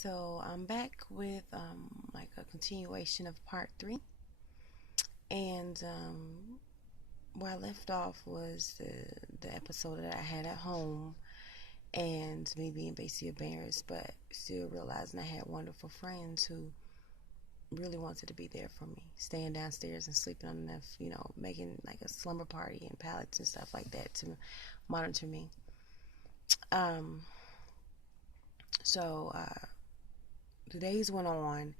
So I'm back with like a continuation of part three, and where I left off was the episode that I had at home, and me being basically embarrassed, but still realizing I had wonderful friends who really wanted to be there for me, staying downstairs and sleeping on enough, making like a slumber party and pallets and stuff like that to monitor me. Um, so the days went on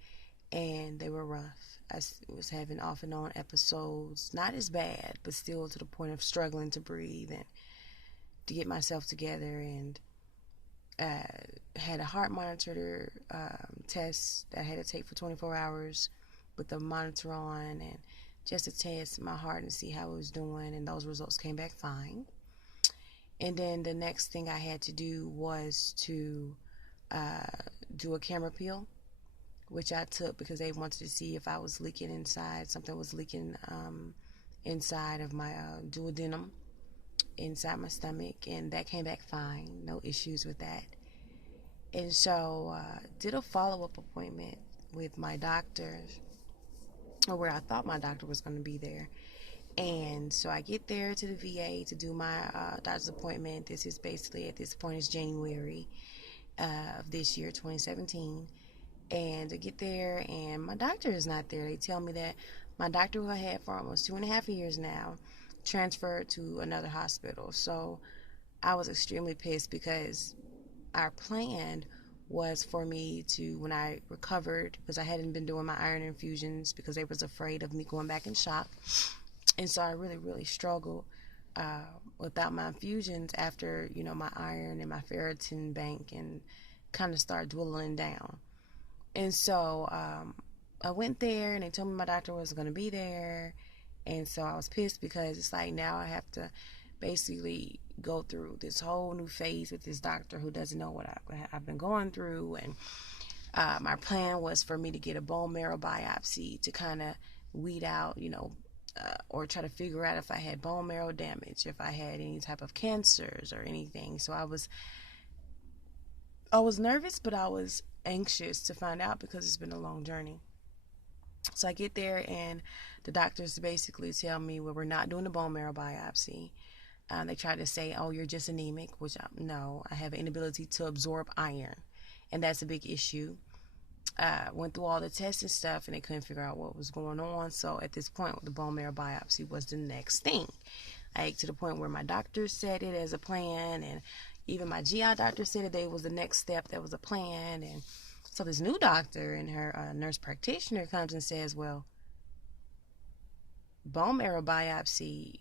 and they were rough. Was having off and on episodes, not as bad, but still to the point of struggling to breathe and to get myself together. And had a heart monitor test that I had to take for 24 hours with the monitor on, and just to test my heart and see how it was doing. And those results came back fine. And then the next thing I had to do was to uh, do a camera peel, which I took because they wanted to see if I was leaking inside. Something was leaking inside of my duodenum, inside my stomach, and that came back fine. No issues with that. And so did a follow-up appointment with my doctor, or where I thought my doctor was going to be there. And so I get there to the VA to do my doctor's appointment. This is basically, at this point, it's January of this year, 2017. And I get there, and my doctor is not there. They tell me that my doctor, who I had for almost 2.5 years now, transferred to another hospital. So I was extremely pissed because our plan was for me to, when I recovered, because I hadn't been doing my iron infusions because they was afraid of me going back in shock. And so I really, really struggled without my infusions after, my iron and my ferritin bank and kind of started dwindling down. And so I went there, and they told me my doctor was going to be there. And so I was pissed because it's like now I have to basically go through this whole new phase with this doctor who doesn't know what I've been going through. And my plan was for me to get a bone marrow biopsy to kind of weed out, or try to figure out if I had bone marrow damage, if I had any type of cancers or anything. So I was nervous, but I was anxious to find out because it's been a long journey. So I get there, and the doctors basically tell me, well, we're not doing a bone marrow biopsy. They try to say, oh, you're just anemic, which no, I have an inability to absorb iron, and that's a big issue. Went through all the tests and stuff, and they couldn't figure out what was going on. So at this point, the bone marrow biopsy was the next thing. To the point where my doctor said it as a plan, and even my GI doctor said that it was the next step, that was a plan. And so this new doctor and her nurse practitioner comes and says, well, bone marrow biopsy,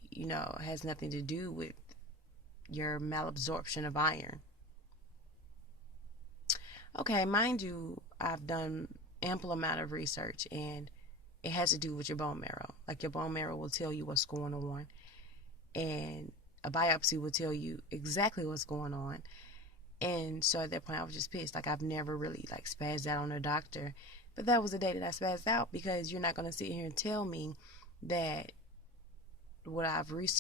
has nothing to do with your malabsorption of iron. Okay, mind you, I've done ample amount of research, and it has to do with your bone marrow. Like, your bone marrow will tell you what's going on, and a biopsy will tell you exactly what's going on. And so at that point, I was just pissed. Like, I've never really spazzed out on a doctor, but that was the day that I spazzed out, because you're not going to sit here and tell me that what I've researched